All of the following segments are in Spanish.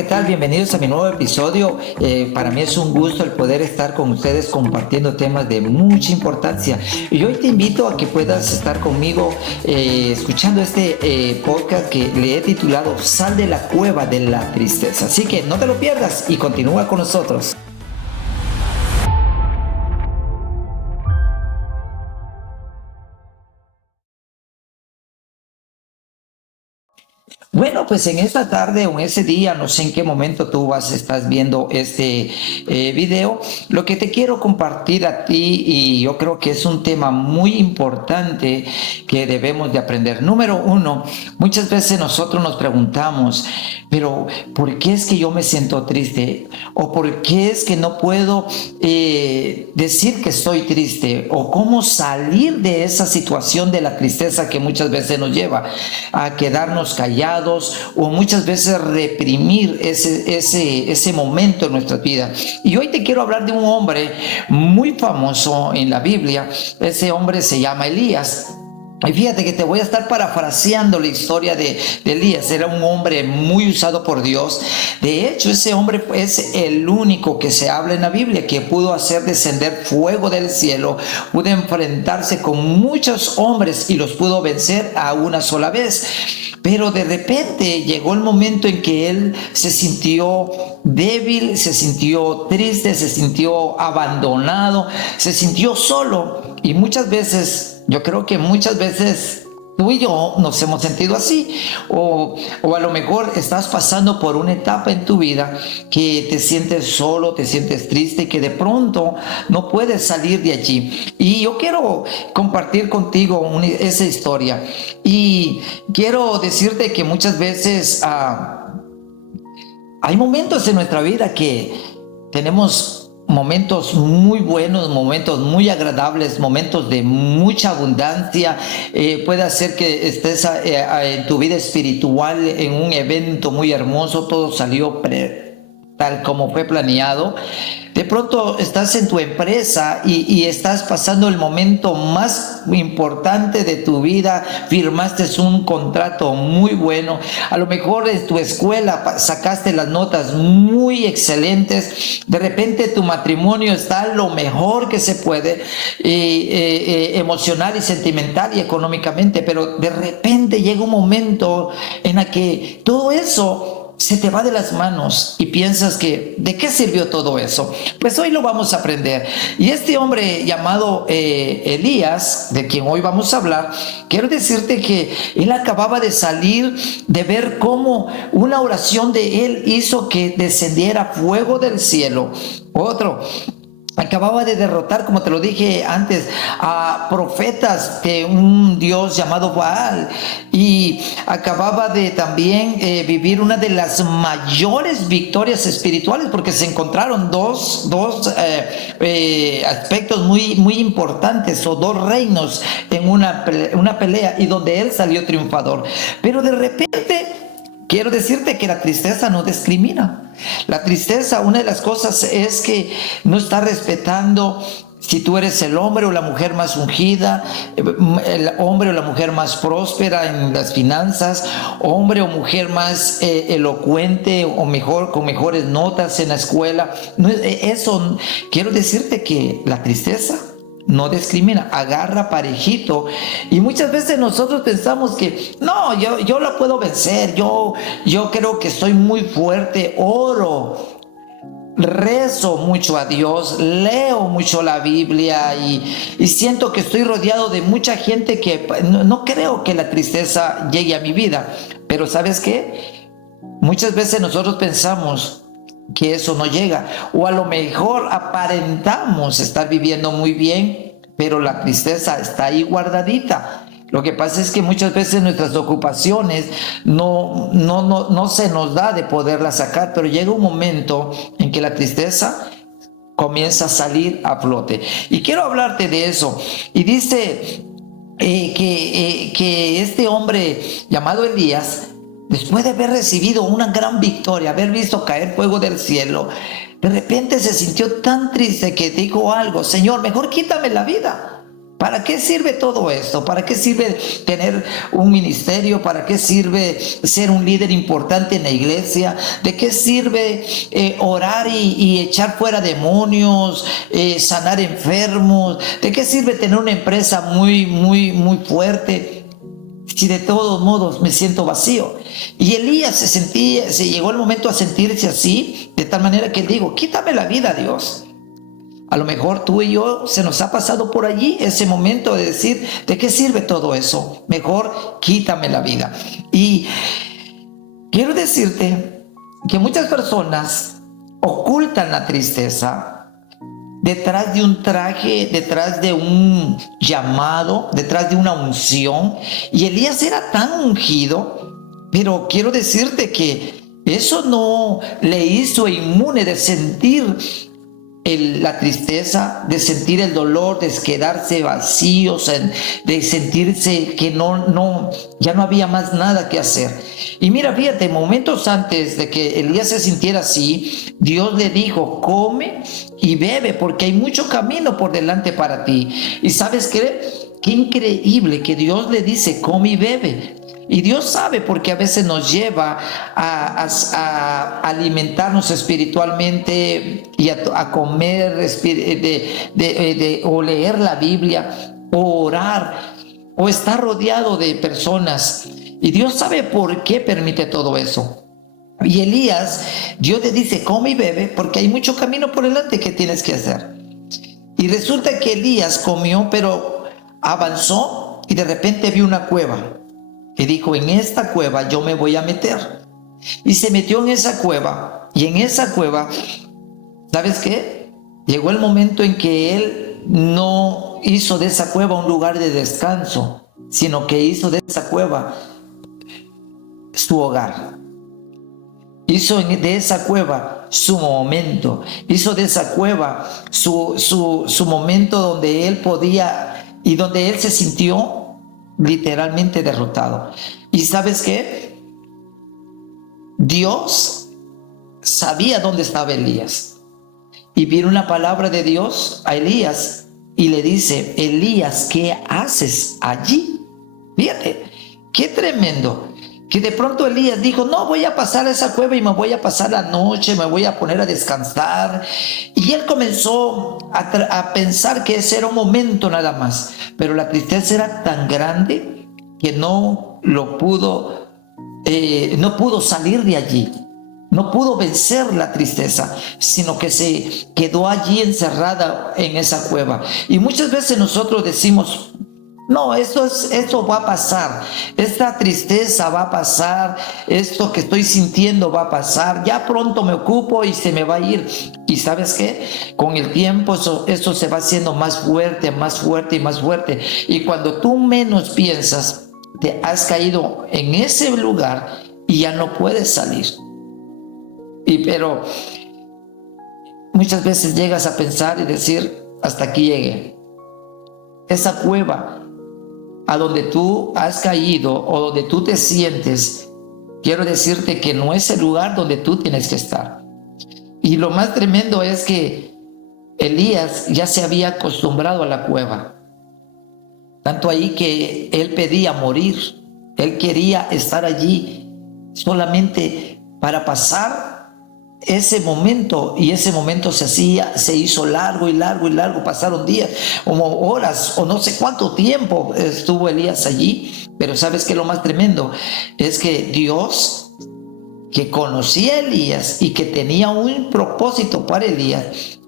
¿qué tal? Bienvenidos a mi nuevo episodio. Para mí es un gusto el poder estar con ustedes compartiendo temas de mucha importancia. Y hoy te invito a que puedas estar conmigo escuchando este podcast que le he titulado Sal de la cueva de la tristeza. Así que no te lo pierdas y continúa con nosotros. Bueno, pues en esta tarde o en ese día, no sé en qué momento estás viendo este video, lo que te quiero compartir a ti, y yo creo que es un tema muy importante que debemos de aprender. Número uno, muchas veces nosotros nos preguntamos, pero ¿por qué es que yo me siento triste? ¿O por qué es que no puedo decir que estoy triste? ¿O cómo salir de esa situación de la tristeza que muchas veces nos lleva a quedarnos callados o muchas veces reprimir ese momento en nuestra vida? Y hoy te quiero hablar de un hombre muy famoso en la Biblia. Ese hombre se llama Elías. Y fíjate que te voy a estar parafraseando la historia de Elías. Era un hombre muy usado por Dios. De hecho, ese hombre es el único que se habla en la Biblia que pudo hacer descender fuego del cielo, pudo enfrentarse con muchos hombres y los pudo vencer a una sola vez. Pero de repente llegó el momento en que él se sintió débil, se sintió triste, se sintió abandonado, se sintió solo. Y muchas veces, yo creo que muchas veces tú y yo nos hemos sentido así, o a lo mejor estás pasando por una etapa en tu vida que te sientes solo, te sientes triste, que de pronto no puedes salir de allí. Y yo quiero compartir contigo esa historia, y quiero decirte que muchas veces hay momentos en nuestra vida que tenemos momentos muy buenos, momentos muy agradables, momentos de mucha abundancia. Puede ser que estés en tu vida espiritual en un evento muy hermoso, todo salió tal como fue planeado. De pronto estás en tu empresa y estás pasando el momento más importante de tu vida, firmaste un contrato muy bueno, a lo mejor en tu escuela sacaste las notas muy excelentes, de repente tu matrimonio está lo mejor que se puede, emocional y sentimental y económicamente, pero de repente llega un momento en el que todo eso se te va de las manos y piensas que ¿de qué sirvió todo eso? Pues hoy lo vamos a aprender. Y este hombre llamado Elías, de quien hoy vamos a hablar, quiero decirte que él acababa de salir de ver cómo una oración de él hizo que descendiera fuego del cielo. Acababa de derrotar, como te lo dije antes, a profetas de un dios llamado Baal, y acababa de también vivir una de las mayores victorias espirituales, porque se encontraron dos aspectos muy importantes, o dos reinos en una pelea, y donde él salió triunfador. Pero de repente quiero decirte que la tristeza no discrimina. La tristeza, una de las cosas es que no está respetando si tú eres el hombre o la mujer más ungida, el hombre o la mujer más próspera en las finanzas, hombre o mujer más elocuente o mejor, con mejores notas en la escuela. Eso, quiero decirte que la tristeza no discrimina, agarra parejito. Y muchas veces nosotros pensamos que no, yo la puedo vencer, yo creo que estoy muy fuerte, oro, rezo mucho a Dios, leo mucho la Biblia y siento que estoy rodeado de mucha gente que no creo que la tristeza llegue a mi vida. Pero ¿sabes qué? Muchas veces nosotros pensamos que eso no llega, o a lo mejor aparentamos estar viviendo muy bien, pero la tristeza está ahí guardadita. Lo que pasa es que muchas veces nuestras ocupaciones no se nos da de poderla sacar, pero llega un momento en que la tristeza comienza a salir a flote. Y quiero hablarte de eso. Y dice que este hombre llamado Elías, después de haber recibido una gran victoria, haber visto caer fuego del cielo, de repente se sintió tan triste que dijo algo: Señor, mejor quítame la vida. ¿Para qué sirve todo esto? ¿Para qué sirve tener un ministerio? ¿Para qué sirve ser un líder importante en la iglesia? ¿De qué sirve orar y echar fuera demonios, sanar enfermos? ¿De qué sirve tener una empresa muy fuerte si de todos modos me siento vacío? Y Elías se llegó el momento a sentirse así, de tal manera que él dijo: quítame la vida, Dios. A lo mejor tú y yo se nos ha pasado por allí ese momento de decir: ¿de qué sirve todo eso? Mejor quítame la vida. Y quiero decirte que muchas personas ocultan la tristeza detrás de un traje, detrás de un llamado, detrás de una unción. Y Elías era tan ungido, pero quiero decirte que eso no le hizo inmune de sentir la tristeza, de sentir el dolor, de quedarse vacíos, de sentirse que ya no había más nada que hacer. Y mira, fíjate, momentos antes de que Elías se sintiera así, Dios le dijo: come y bebe, porque hay mucho camino por delante para ti. Y ¿sabes qué? Qué increíble que Dios le dice: come y bebe. Y Dios sabe, porque a veces nos lleva a alimentarnos espiritualmente y a comer o leer la Biblia, o orar, o estar rodeado de personas. Y Dios sabe por qué permite todo eso. Y Elías, Dios le dice: come y bebe, porque hay mucho camino por delante que tienes que hacer. Y resulta que Elías comió, pero avanzó y de repente vio una cueva. Y dijo: en esta cueva yo me voy a meter. Y se metió en esa cueva. Y en esa cueva, ¿sabes qué? Llegó el momento en que él no hizo de esa cueva un lugar de descanso, sino que hizo de esa cueva su hogar. Hizo de esa cueva su momento. Hizo de esa cueva su momento donde él podía y donde él se sintió literalmente derrotado. ¿Y sabes qué? Dios sabía dónde estaba Elías. Y viene una palabra de Dios a Elías y le dice: Elías, ¿qué haces allí? Fíjate, qué tremendo. Que de pronto Elías dijo: no, voy a pasar a esa cueva y me voy a pasar la noche, me voy a poner a descansar. Y él comenzó a pensar que ese era un momento nada más. Pero la tristeza era tan grande que no pudo salir de allí. No pudo vencer la tristeza, sino que se quedó allí encerrada en esa cueva. Y muchas veces nosotros decimos: no, esto va a pasar, esta tristeza va a pasar, esto que estoy sintiendo va a pasar, ya pronto me ocupo y se me va a ir. Y ¿sabes qué? Con el tiempo eso se va haciendo más fuerte, más fuerte y más fuerte. Y cuando tú menos piensas, te has caído en ese lugar y ya no puedes salir. Pero muchas veces llegas a pensar y decir: hasta aquí llegué. Esa cueva a donde tú has caído o donde tú te sientes, quiero decirte que no es el lugar donde tú tienes que estar. Y lo más tremendo es que Elías ya se había acostumbrado a la cueva, tanto ahí que él pedía morir. Él quería estar allí solamente para pasar ese momento, y ese momento se hizo largo y largo y largo. Pasaron días, como horas, o no sé cuánto tiempo estuvo Elías allí. Pero ¿sabes qué? Lo más tremendo es que Dios, que conocía a Elías y que tenía un propósito para Elías,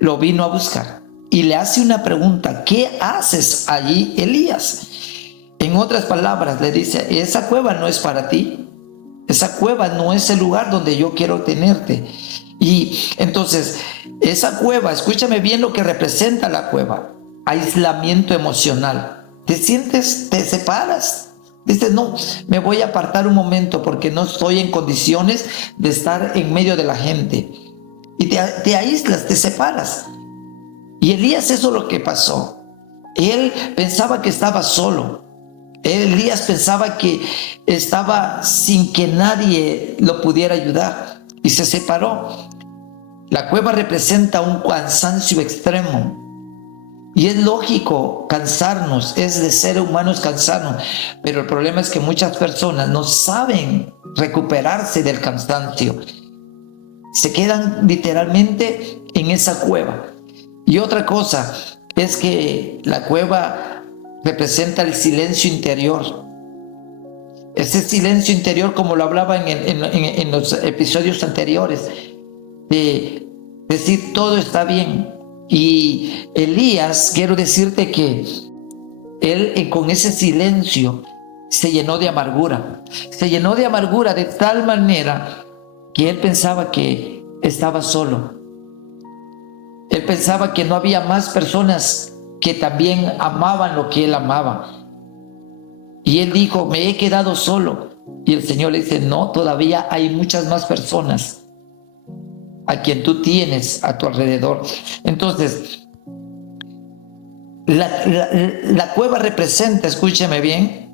lo vino a buscar y le hace una pregunta: ¿qué haces allí, Elías? En otras palabras, le dice: esa cueva no es para ti. Esa cueva no es el lugar donde yo quiero tenerte. Y entonces, esa cueva, escúchame bien lo que representa la cueva: aislamiento emocional. Te sientes, te separas. Dices: no, me voy a apartar un momento porque no estoy en condiciones de estar en medio de la gente. Y te aíslas, te separas. Y Elías, eso es lo que pasó. Él pensaba que estaba solo. Elías pensaba que estaba sin que nadie lo pudiera ayudar y se separó. La cueva representa un cansancio extremo. Y es lógico cansarnos, es de ser humanos cansarnos, pero el problema es que muchas personas no saben recuperarse del cansancio. Se quedan literalmente en esa cueva. Y otra cosa es que la cueva representa el silencio interior. Ese silencio interior, como lo hablaba en los episodios anteriores, de decir todo está bien. Y Elías, quiero decirte que él con ese silencio se llenó de amargura. Se llenó de amargura de tal manera que él pensaba que estaba solo. Él pensaba que no había más personas que también amaban lo que él amaba. Y él dijo, me he quedado solo. Y el Señor le dice, no, todavía hay muchas más personas a quien tú tienes a tu alrededor. Entonces, la cueva representa, escúcheme bien,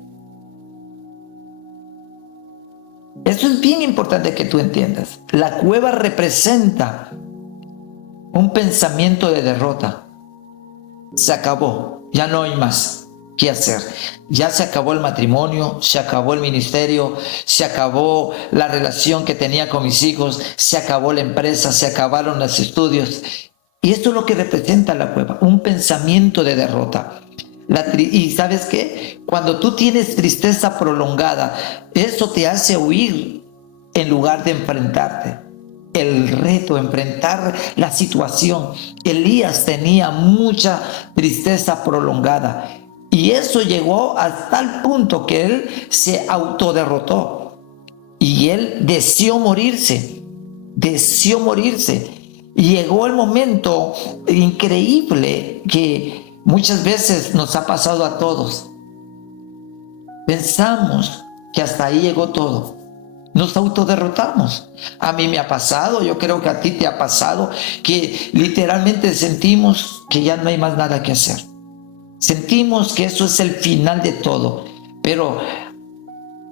esto es bien importante que tú entiendas. La cueva representa un pensamiento de derrota. Se acabó, ya no hay más que hacer. Ya se acabó el matrimonio, se acabó el ministerio, se acabó la relación que tenía con mis hijos, se acabó la empresa, se acabaron los estudios. Y esto es lo que representa la cueva, un pensamiento de derrota. Y ¿sabes qué? Cuando tú tienes tristeza prolongada, eso te hace huir en lugar de enfrentarte. El reto, enfrentar la situación. Elías tenía mucha tristeza prolongada y eso llegó hasta el punto que él se autoderrotó y él deseó morirse. Y llegó el momento increíble que muchas veces nos ha pasado a todos. Pensamos que hasta ahí llegó todo. Nos autoderrotamos. A mí me ha pasado, yo creo que a ti te ha pasado, que literalmente sentimos que ya no hay más nada que hacer. Sentimos que eso es el final de todo. Pero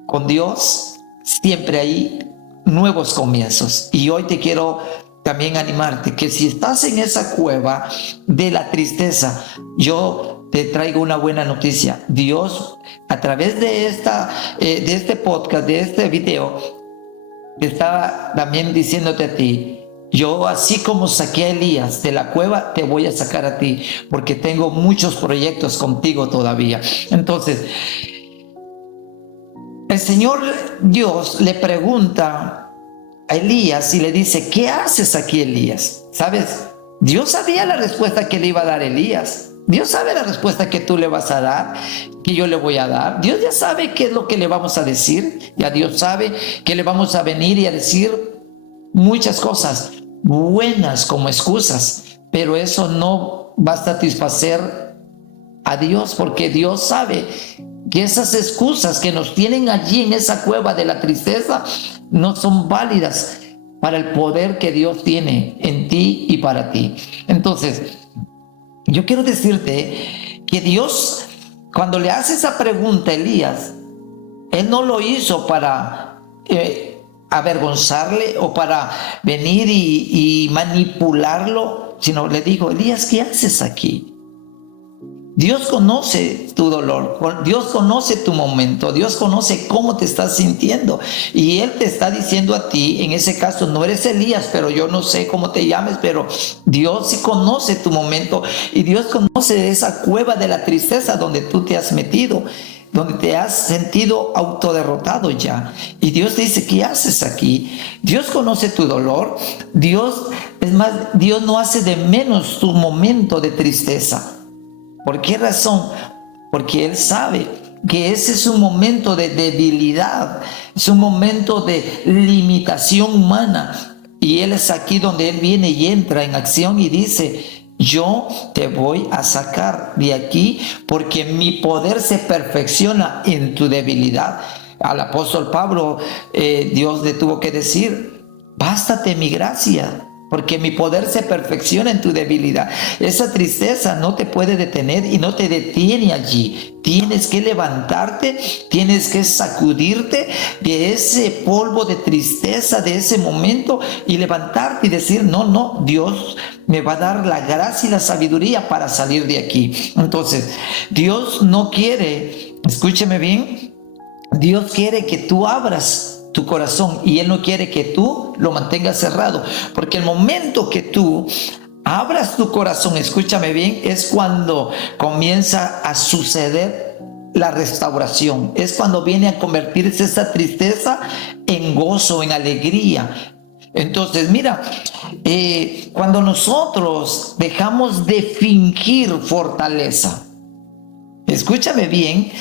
con Dios siempre hay nuevos comienzos. Y hoy te quiero también animarte que si estás en esa cueva de la tristeza, yo te traigo una buena noticia. Dios, a través de este podcast, de este video, está también diciéndote a ti, yo así como saqué a Elías de la cueva, te voy a sacar a ti, porque tengo muchos proyectos contigo todavía. Entonces, el Señor Dios le pregunta a Elías y le dice, ¿qué haces aquí, Elías? ¿Sabes? Dios sabía la respuesta que le iba a dar Elías. Dios sabe la respuesta que tú le vas a dar, que yo le voy a dar. Dios ya sabe qué es lo que le vamos a decir. Ya Dios sabe que le vamos a venir y a decir muchas cosas buenas como excusas, pero eso no va a satisfacer a Dios, porque Dios sabe que esas excusas que nos tienen allí en esa cueva de la tristeza no son válidas para el poder que Dios tiene en ti y para ti. Entonces, yo quiero decirte que Dios, cuando le hace esa pregunta a Elías, Él no lo hizo para avergonzarle o para venir y manipularlo, sino le dijo, Elías, ¿qué haces aquí? Dios conoce tu dolor, Dios conoce tu momento, Dios conoce cómo te estás sintiendo y Él te está diciendo a ti, en ese caso no eres Elías, pero yo no sé cómo te llames, pero Dios sí conoce tu momento y Dios conoce esa cueva de la tristeza donde tú te has metido, donde te has sentido autoderrotado ya. Y Dios te dice, ¿qué haces aquí? Dios conoce tu dolor, Dios, es más, Dios no hace de menos tu momento de tristeza. ¿Por qué razón? Porque Él sabe que ese es un momento de debilidad, es un momento de limitación humana. Y Él es aquí donde Él viene y entra en acción y dice, yo te voy a sacar de aquí porque mi poder se perfecciona en tu debilidad. Al apóstol Pablo, Dios le tuvo que decir, bástate mi gracia, porque mi poder se perfecciona en tu debilidad. Esa tristeza no te puede detener y no te detiene allí. Tienes que levantarte, tienes que sacudirte de ese polvo de tristeza, de ese momento, y levantarte y decir, no, Dios me va a dar la gracia y la sabiduría para salir de aquí. Entonces, Dios no quiere, escúcheme bien, Dios quiere que tú abras tu corazón y Él no quiere que tú lo mantengas cerrado, porque el momento que tú abras tu corazón, escúchame bien, es cuando comienza a suceder la restauración, es cuando viene a convertirse esa tristeza en gozo, en alegría. Entonces, mira, cuando nosotros dejamos de fingir fortaleza, escúchame bien,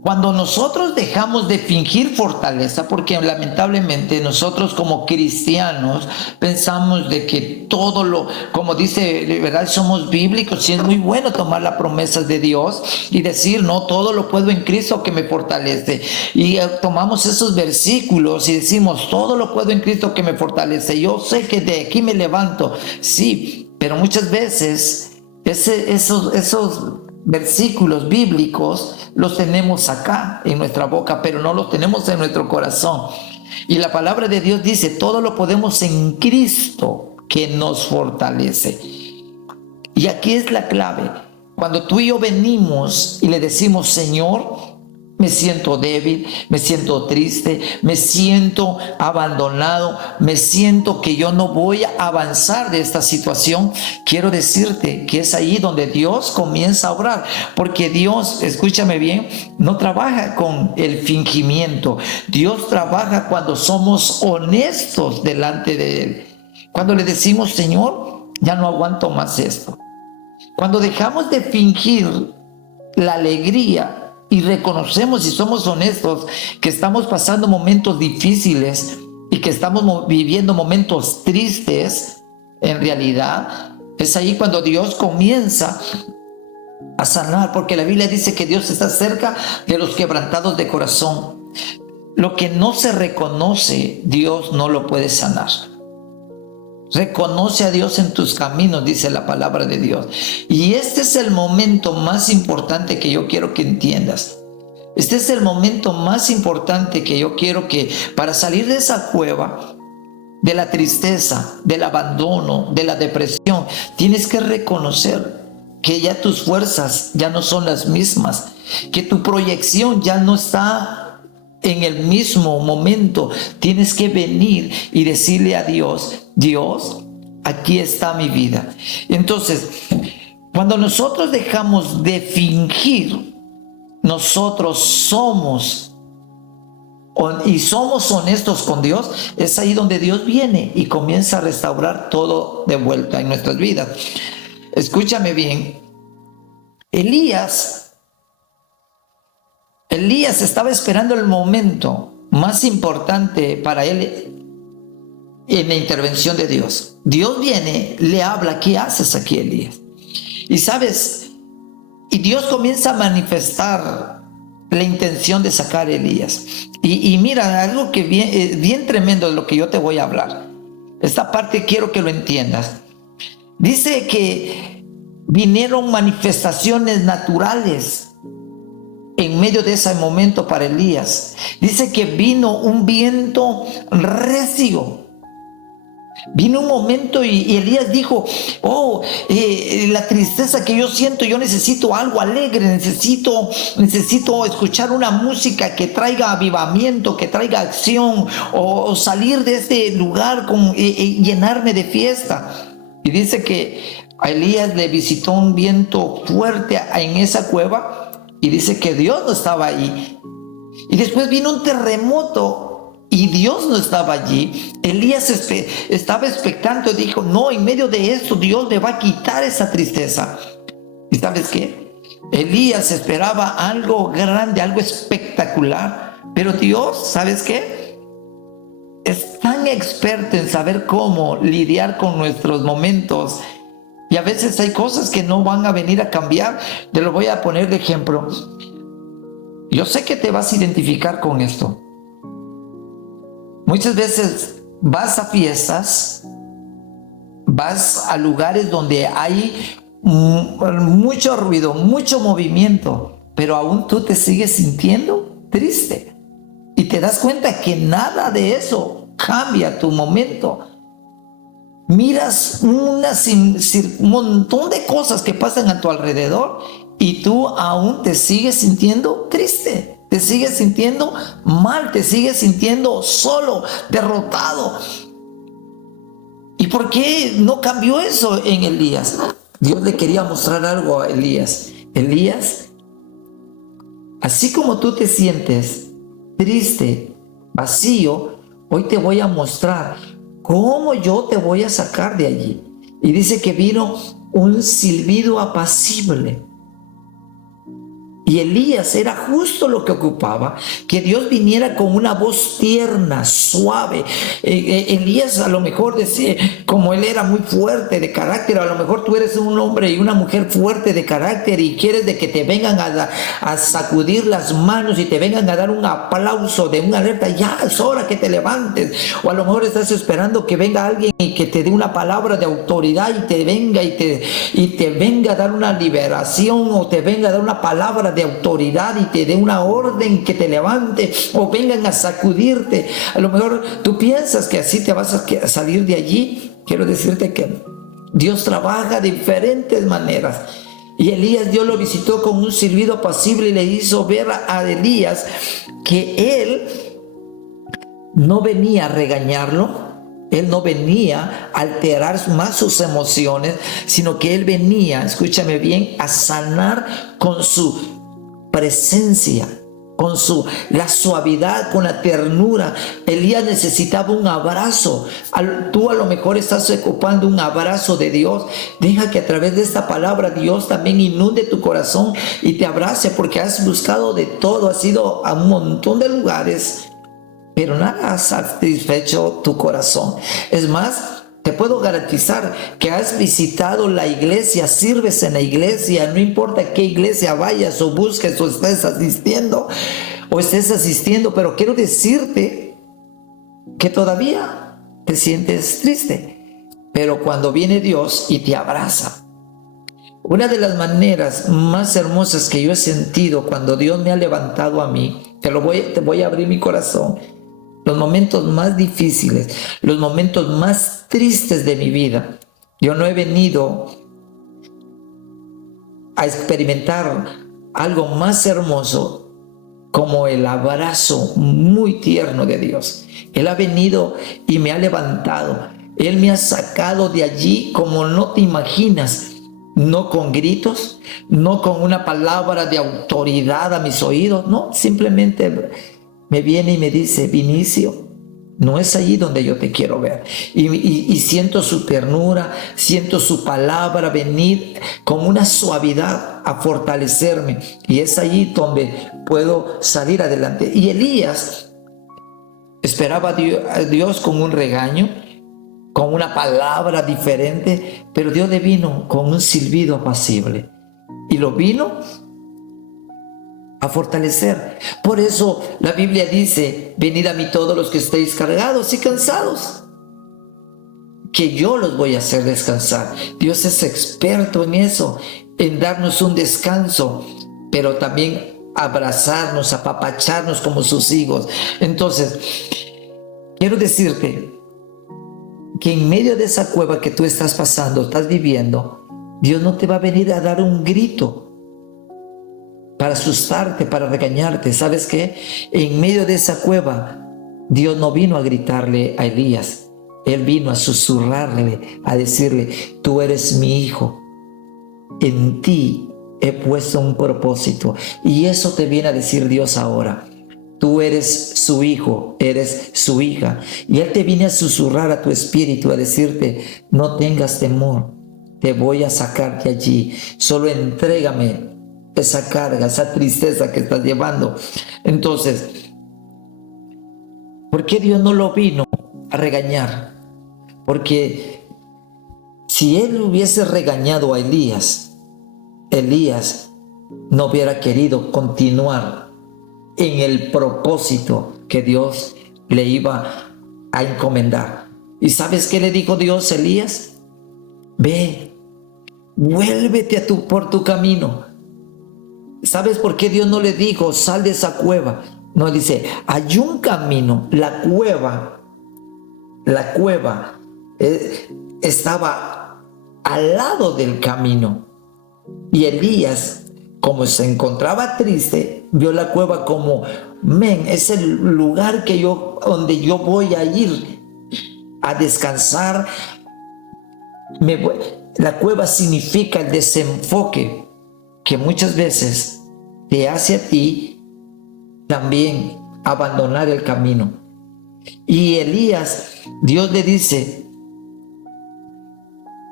cuando nosotros dejamos de fingir fortaleza, porque lamentablemente nosotros como cristianos pensamos de que todo lo, como dice, ¿verdad? Somos bíblicos y es muy bueno tomar las promesas de Dios y decir, no, todo lo puedo en Cristo que me fortalece. Y tomamos esos versículos y decimos, todo lo puedo en Cristo que me fortalece. Yo sé que de aquí me levanto. Sí, pero muchas veces esos versículos bíblicos los tenemos acá en nuestra boca, pero no los tenemos en nuestro corazón. Y la palabra de Dios dice, todo lo podemos en Cristo que nos fortalece. Y aquí es la clave. Cuando tú y yo venimos y le decimos, Señor, me siento débil, me siento triste, me siento abandonado, me siento que yo no voy a avanzar de esta situación. Quiero decirte que es ahí donde Dios comienza a obrar, porque Dios, escúchame bien, no trabaja con el fingimiento. Dios trabaja cuando somos honestos delante de Él. Cuando le decimos, Señor, ya no aguanto más esto. Cuando dejamos de fingir la alegría y reconocemos y somos honestos que estamos pasando momentos difíciles y que estamos viviendo momentos tristes, en realidad es ahí cuando Dios comienza a sanar, porque la Biblia dice que Dios está cerca de los quebrantados de corazón. Lo que no se reconoce, Dios no lo puede sanar. Reconoce a Dios en tus caminos, dice la palabra de Dios. Y este es el momento más importante que yo quiero que entiendas. Este es el momento más importante que yo quiero que, para salir de esa cueva, de la tristeza, del abandono, de la depresión, tienes que reconocer que ya tus fuerzas ya no son las mismas, que tu proyección ya no está en el mismo momento. Tienes que venir y decirle a Dios, Dios, aquí está mi vida. Entonces, cuando nosotros dejamos de fingir, nosotros somos honestos con Dios, es ahí donde Dios viene y comienza a restaurar todo de vuelta en nuestras vidas. Escúchame bien, Elías estaba esperando el momento más importante para él en la intervención de Dios. Dios viene, le habla, ¿qué haces aquí, Elías? Y sabes, y Dios comienza a manifestar la intención de sacar a Elías. Y mira, algo que bien tremendo es lo que yo te voy a hablar. Esta parte quiero que lo entiendas. Dice que vinieron manifestaciones naturales en medio de ese momento para Elías. Dice que vino un viento recio. Vino un momento y Elías dijo, la tristeza que yo siento, yo necesito algo alegre, necesito escuchar una música que traiga avivamiento, que traiga acción, o salir de este lugar llenarme de fiesta. Y dice que a Elías le visitó un viento fuerte en esa cueva y dice que Dios no estaba ahí. Y después vino un terremoto y Dios no estaba allí. Elías estaba expectante, dijo, no, en medio de esto Dios me va a quitar esa tristeza. ¿Y sabes qué? Elías esperaba algo grande, algo espectacular, pero Dios, ¿sabes qué? Es tan experto en saber cómo lidiar con nuestros momentos, y a veces hay cosas que no van a venir a cambiar. Te lo voy a poner de ejemplo. Yo sé que te vas a identificar con esto. Muchas veces vas a fiestas vas a lugares donde hay mucho ruido, mucho movimiento, pero aún tú te sigues sintiendo triste. Y te das cuenta que nada de eso cambia tu momento. Miras un montón de cosas que pasan a tu alrededor y tú aún te sigues sintiendo triste, te sigues sintiendo mal, te sigues sintiendo solo, derrotado. ¿Y por qué no cambió eso en Elías? Dios le quería mostrar algo a Elías. Elías, así como tú te sientes triste, vacío, hoy te voy a mostrar cómo yo te voy a sacar de allí. Y dice que vino un silbido apacible. Y Elías era justo lo que ocupaba, que Dios viniera con una voz tierna, suave. Elías a lo mejor decía, como él era muy fuerte de carácter, a lo mejor tú eres un hombre y una mujer fuerte de carácter y quieres de que te vengan a sacudir las manos y te vengan a dar un aplauso de una alerta, ya es hora que te levantes. O a lo mejor estás esperando que venga alguien y que te dé una palabra de autoridad y te venga a dar una liberación, o te venga a dar una palabra de autoridad y te dé una orden que te levante, o vengan a sacudirte. A lo mejor tú piensas que así te vas a salir de allí. Quiero decirte que Dios trabaja de diferentes maneras. Y Elías, Dios lo visitó con un silbido apacible y le hizo ver a Elías que él no venía a regañarlo. Él no venía a alterar más sus emociones, sino que él venía, escúchame bien, a sanar con su presencia, con la suavidad, con la ternura. Elías necesitaba un abrazo. Tú a lo mejor estás ocupando un abrazo de Dios. Deja que a través de esta palabra Dios también inunde tu corazón y te abrace, porque has buscado de todo, has ido a un montón de lugares, pero nada ha satisfecho tu corazón. Es más, te puedo garantizar que has visitado la iglesia, sirves en la iglesia, no importa qué iglesia vayas o busques o estés asistiendo, pero quiero decirte que todavía te sientes triste. Pero cuando viene Dios y te abraza, una de las maneras más hermosas que yo he sentido cuando Dios me ha levantado a mí, te voy a abrir mi corazón. Los momentos más difíciles, los momentos más tristes de mi vida, yo no he venido a experimentar algo más hermoso como el abrazo muy tierno de Dios. Él ha venido y me ha levantado. Él me ha sacado de allí como no te imaginas. No con gritos, no con una palabra de autoridad a mis oídos, no, simplemente me viene y me dice: Vinicio, no es allí donde yo te quiero ver. Y siento su ternura, siento su palabra venir con una suavidad a fortalecerme. Y es allí donde puedo salir adelante. Y Elías esperaba a Dios con un regaño, con una palabra diferente, pero Dios le vino con un silbido apacible. Y lo vino a fortalecer. Por eso la Biblia dice: venid a mí todos los que estéis cargados y cansados, que yo los voy a hacer descansar. Dios es experto en eso, en darnos un descanso, pero también abrazarnos, apapacharnos como sus hijos. Entonces, quiero decirte que en medio de esa cueva que tú estás pasando, estás viviendo, Dios no te va a venir a dar un grito para asustarte, para regañarte. ¿Sabes qué? En medio de esa cueva, Dios no vino a gritarle a Elías. Él vino a susurrarle, a decirle: tú eres mi hijo, en ti he puesto un propósito. Y eso te viene a decir Dios ahora. Tú eres su hijo, eres su hija. Y Él te viene a susurrar a tu espíritu, a decirte: no tengas temor, te voy a sacar de allí. Solo entrégame esa carga, esa tristeza que estás llevando. Entonces, ¿por qué Dios no lo vino a regañar? Porque si Él hubiese regañado a Elías, Elías no hubiera querido continuar en el propósito que Dios le iba a encomendar. ¿Y sabes qué le dijo Dios a Elías? ve, vuélvete por tu camino. ¿Sabes por qué Dios no le dijo, sal de esa cueva? No, dice, hay un camino. La cueva estaba al lado del camino. Y Elías, como se encontraba triste, vio la cueva como, es el lugar donde yo voy a ir a descansar. La cueva significa el desenfoque que muchas veces te hace a ti también abandonar el camino. Y Elías, Dios le dice,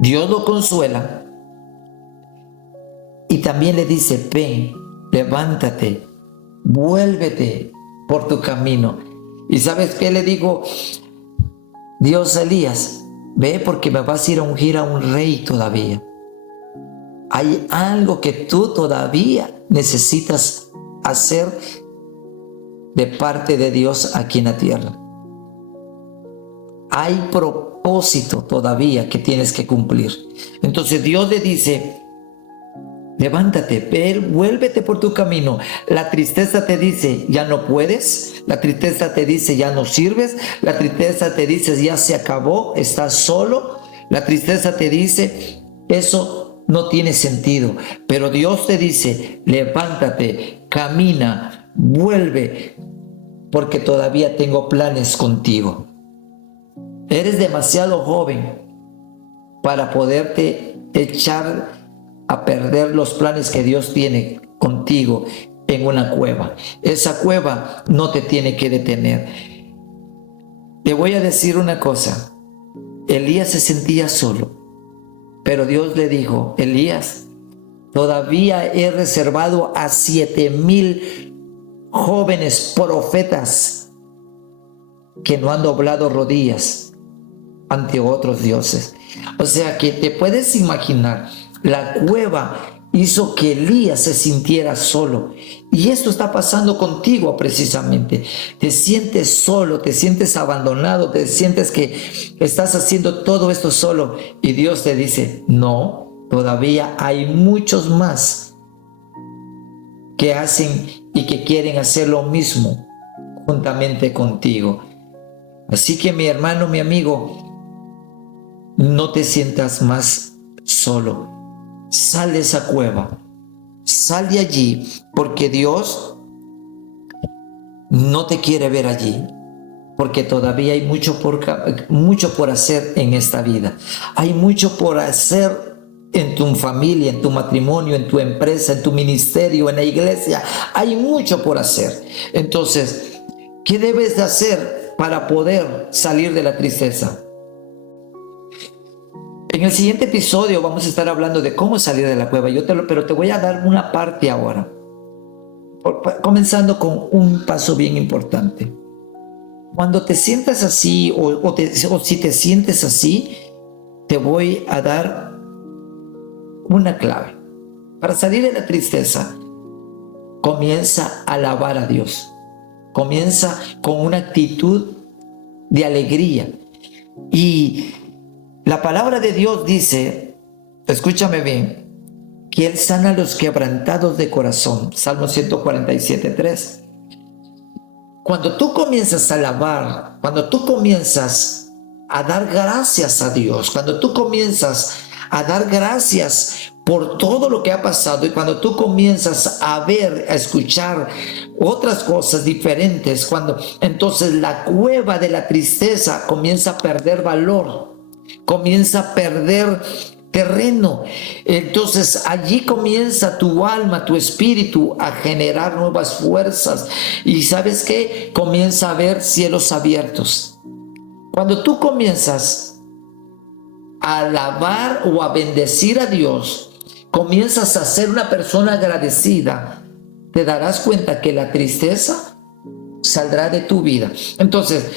Dios lo consuela y también le dice, ven, levántate, vuélvete por tu camino. ¿Y sabes qué le digo? Dios a Elías, ve porque me vas a ir a ungir a un rey todavía. Hay algo que tú todavía necesitas hacer de parte de Dios aquí en la tierra. Hay propósito todavía que tienes que cumplir. Entonces Dios le dice, levántate, vuélvete por tu camino. La tristeza te dice, ya no puedes. La tristeza te dice, ya no sirves. La tristeza te dice, ya se acabó, estás solo. La tristeza te dice, eso no tiene sentido. Pero Dios te dice, levántate, camina, vuelve, porque todavía tengo planes contigo. Eres demasiado joven para poderte echar a perder los planes que Dios tiene contigo en una cueva. Esa cueva no te tiene que detener. Te voy a decir una cosa. Elías se sentía solo, pero Dios le dijo, Elías, todavía he reservado a 7,000 jóvenes profetas que no han doblado rodillas ante otros dioses. O sea que te puedes imaginar, la cueva hizo que Elías se sintiera solo. Y esto está pasando contigo precisamente. Te sientes solo, te sientes abandonado, te sientes que estás haciendo todo esto solo. Y Dios te dice, no, todavía hay muchos más que hacen y que quieren hacer lo mismo juntamente contigo. Así que mi hermano, mi amigo, no te sientas más solo. Sal de esa cueva, sal de allí, porque Dios no te quiere ver allí, porque todavía hay mucho por hacer en esta vida. Hay mucho por hacer en tu familia, en tu matrimonio, en tu empresa, en tu ministerio, en la iglesia. Hay mucho por hacer. Entonces, ¿qué debes de hacer para poder salir de la tristeza? En el siguiente episodio vamos a estar hablando de cómo salir de la cueva, pero te voy a dar una parte ahora, comenzando con un paso bien importante. Cuando te sientas así o si te sientes así, te voy a dar una clave. Para salir de la tristeza, comienza a alabar a Dios. Comienza con una actitud de alegría. Y la palabra de Dios dice, escúchame bien, que Él sana a los quebrantados de corazón. Salmo 147:3. Cuando tú comienzas a alabar, cuando tú comienzas a dar gracias a Dios, cuando tú comienzas a dar gracias por todo lo que ha pasado y cuando tú comienzas a ver, a escuchar otras cosas diferentes, entonces la cueva de la tristeza comienza a perder valor, comienza a perder terreno. Entonces allí comienza tu alma, tu espíritu a generar nuevas fuerzas. Y ¿sabes qué? Comienza a ver cielos abiertos. Cuando tú comienzas a alabar o a bendecir a Dios, comienzas a ser una persona agradecida, te darás cuenta que la tristeza saldrá de tu vida. Entonces,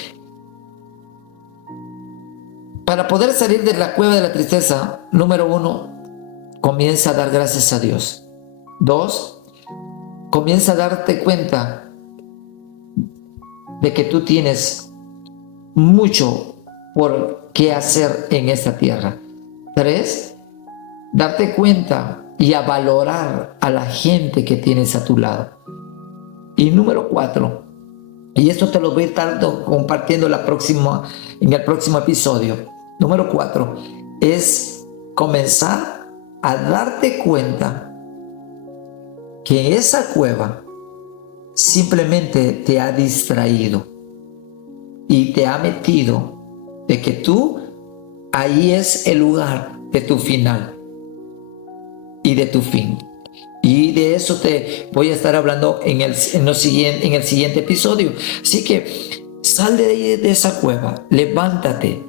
para poder salir de la cueva de la tristeza, número 1, comienza a dar gracias a Dios. 2, comienza a darte cuenta de que tú tienes mucho por qué hacer en esta tierra. 3, darte cuenta y a valorar a la gente que tienes a tu lado. Y número 4, y esto te lo voy a estar compartiendo en el próximo episodio. Número 4 es comenzar a darte cuenta que esa cueva simplemente te ha distraído y te ha metido de que ahí es el lugar de tu final y de tu fin. Y de eso te voy a estar hablando en el siguiente episodio. Así que sal de esa cueva, levántate.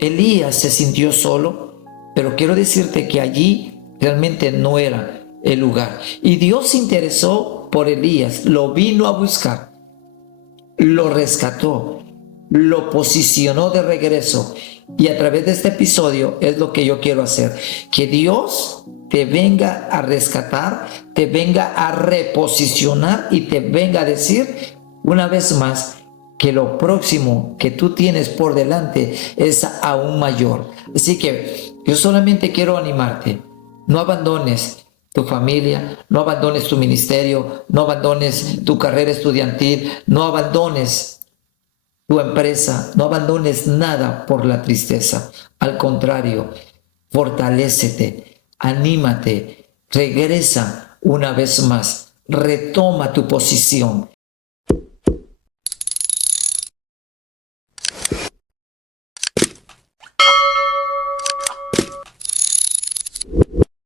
Elías se sintió solo, pero quiero decirte que allí realmente no era el lugar. Y Dios se interesó por Elías, lo vino a buscar, lo rescató, lo posicionó de regreso. Y a través de este episodio es lo que yo quiero hacer, que Dios te venga a rescatar, te venga a reposicionar y te venga a decir una vez más que lo próximo que tú tienes por delante es aún mayor. Así que yo solamente quiero animarte, no abandones tu familia, no abandones tu ministerio, no abandones tu carrera estudiantil, no abandones tu empresa, no abandones nada por la tristeza. Al contrario, fortalécete, anímate, regresa una vez más, retoma tu posición